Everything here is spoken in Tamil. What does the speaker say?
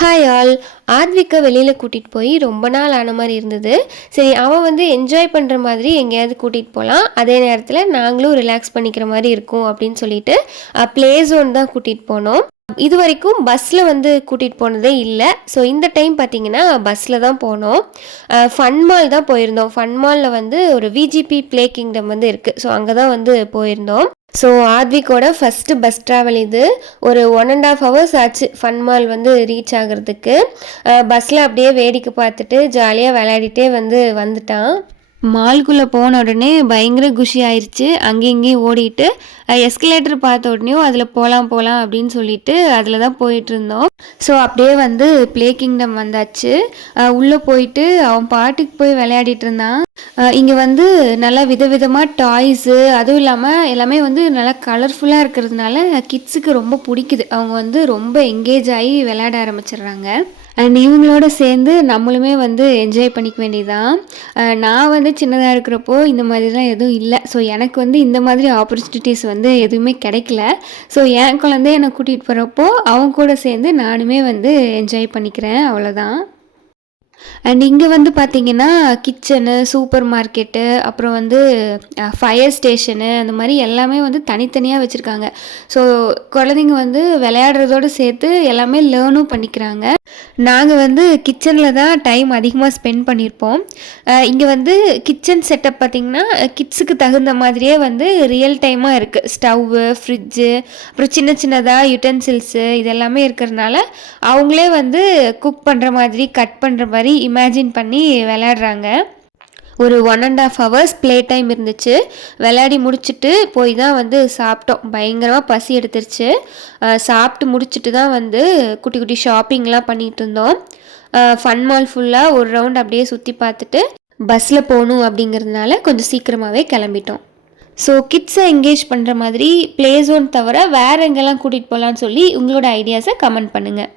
Hi all. ஆத்விக்கை வெளியில் கூட்டிகிட்டு போய் ரொம்ப நாள் ஆன மாதிரி இருந்தது. சரி, அவன் வந்து என்ஜாய் பண்ணுற மாதிரி எங்கேயாவது கூட்டிகிட்டு போகலாம், அதே நேரத்தில் நாங்களும் ரிலாக்ஸ் பண்ணிக்கிற மாதிரி இருக்கும் அப்படின்னு சொல்லிட்டு ப்ளே ஜோன் தான் கூட்டிகிட்டு போனோம். இது வரைக்கும் பஸ்ஸில் வந்து கூட்டிகிட்டு போனதே இல்லை. ஸோ இந்த டைம் பார்த்திங்கன்னா பஸ்ஸில் தான் போனோம். ஃபன் மால் தான் போயிருந்தோம். ஃபன் மாலில் வந்து ஒரு விஜிபி ப்ளே கிங்டம் வந்து இருக்குது. ஸோ அங்கே தான் வந்து போயிருந்தோம். ஸோ ஆத்விக்கோட ஃபஸ்ட்டு பஸ் ட்ராவல் இது. ஒரு 1.5 hours ஆச்சு ஃபன் மால் வந்து ரீச் ஆகிறதுக்கு. பஸ்ஸில் அப்படியே வேடிக்கை பார்த்துட்டு ஜாலியாக விளையாடிட்டே வந்து வந்துட்டான். மால்குள்ளே போன உடனே பயங்கர குஷி ஆயிடுச்சு. அங்கேயும் இங்கேயும் ஓடிட்டு எஸ்கலேட்டர் பார்த்த உடனேயும் அதில் போகலாம் அப்படின்னு சொல்லிட்டு அதில் தான் போயிட்டுருந்தோம். ஸோ அப்படியே வந்து ப்ளே கிங்டம் வந்தாச்சு. உள்ளே போயிட்டு அவன் பாட்டுக்கு போய் விளையாடிட்டு இருந்தான். இங்கே வந்து நல்லா விதவிதமாக டாய்ஸு, அதுவும் இல்லாமல் எல்லாமே வந்து நல்லா கலர்ஃபுல்லாக இருக்கிறதுனால கிட்ஸுக்கு ரொம்ப பிடிக்குது. அவங்க வந்து ரொம்ப எங்கேஜ் ஆகி விளையாட ஆரம்பிச்சிடுறாங்க. அண்ட் இவங்களோட சேர்ந்து நம்மளுமே வந்து என்ஜாய் பண்ணிக்க வேண்டியதான். நான் வந்து சின்னதாக இருக்கிறப்போ இந்த மாதிரிலாம் எதுவும் இல்லை. ஸோ எனக்கு வந்து இந்த மாதிரி ஆப்பர்ச்சுனிட்டிஸ் வந்து எதுவுமே கிடைக்கல. ஸோ என் குழந்தைய என்னை கூட்டிகிட்டு போகிறப்போ அவங்க கூட சேர்ந்து நானுமே வந்து என்ஜாய் பண்ணிக்கிறேன், அவ்வளோதான். அண்ட் இங்கே வந்து பார்த்திங்கன்னா கிச்சனு, சூப்பர் மார்க்கெட்டு, அப்புறம் வந்து ஃபயர் ஸ்டேஷனு, அந்த மாதிரி எல்லாமே வந்து தனித்தனியாக வச்சுருக்காங்க. ஸோ குழந்தைங்க வந்து விளையாடுறதோடு சேர்த்து எல்லாமே லேர்னும் பண்ணிக்கிறாங்க. நாங்கள் வந்து கிச்சனில் தான் டைம் அதிகமாக ஸ்பெண்ட் பண்ணியிருப்போம். இங்கே வந்து கிச்சன் செட்டப் பார்த்திங்கன்னா கிட்ஸுக்கு தகுந்த மாதிரியே வந்து ரியல் டைமாக இருக்குது. ஸ்டவ்வு, ஃப்ரிட்ஜு, அப்புறம் சின்ன சின்னதாக யுட்டென்சில்ஸு இதெல்லாமே இருக்கிறதுனால அவங்களே வந்து குக் பண்ணுற மாதிரி, கட் பண்ணுற மாதிரி இமேஜின் பண்ணி விளையாடுறாங்க. ஒரு 1.5 hours ப்ளே டைம் இருந்துச்சு. விளையாடி முடிச்சுட்டு போய் தான் வந்து சாப்பிட்டோம். பயங்கரமாக பசி எடுத்துருச்சு. சாப்பிட்டு முடிச்சுட்டு தான் வந்து குட்டி குட்டி ஷாப்பிங்லாம் பண்ணிகிட்டு இருந்தோம். ஃபன் மால் ஃபுல்லாக ஒரு ரவுண்ட் அப்படியே சுற்றி பார்த்துட்டு பஸ்ஸில் போகணும் அப்படிங்கிறதுனால கொஞ்சம் சீக்கிரமாகவே கிளம்பிட்டோம். ஸோ கிட்ஸை என்கேஜ் பண்ணுற மாதிரி ப்ளே ஜோன் தவிர வேறு எங்கெல்லாம் கூட்டிகிட்டு போகலான்னு சொல்லி உங்களோட ஐடியாஸை கமெண்ட் பண்ணுங்கள்.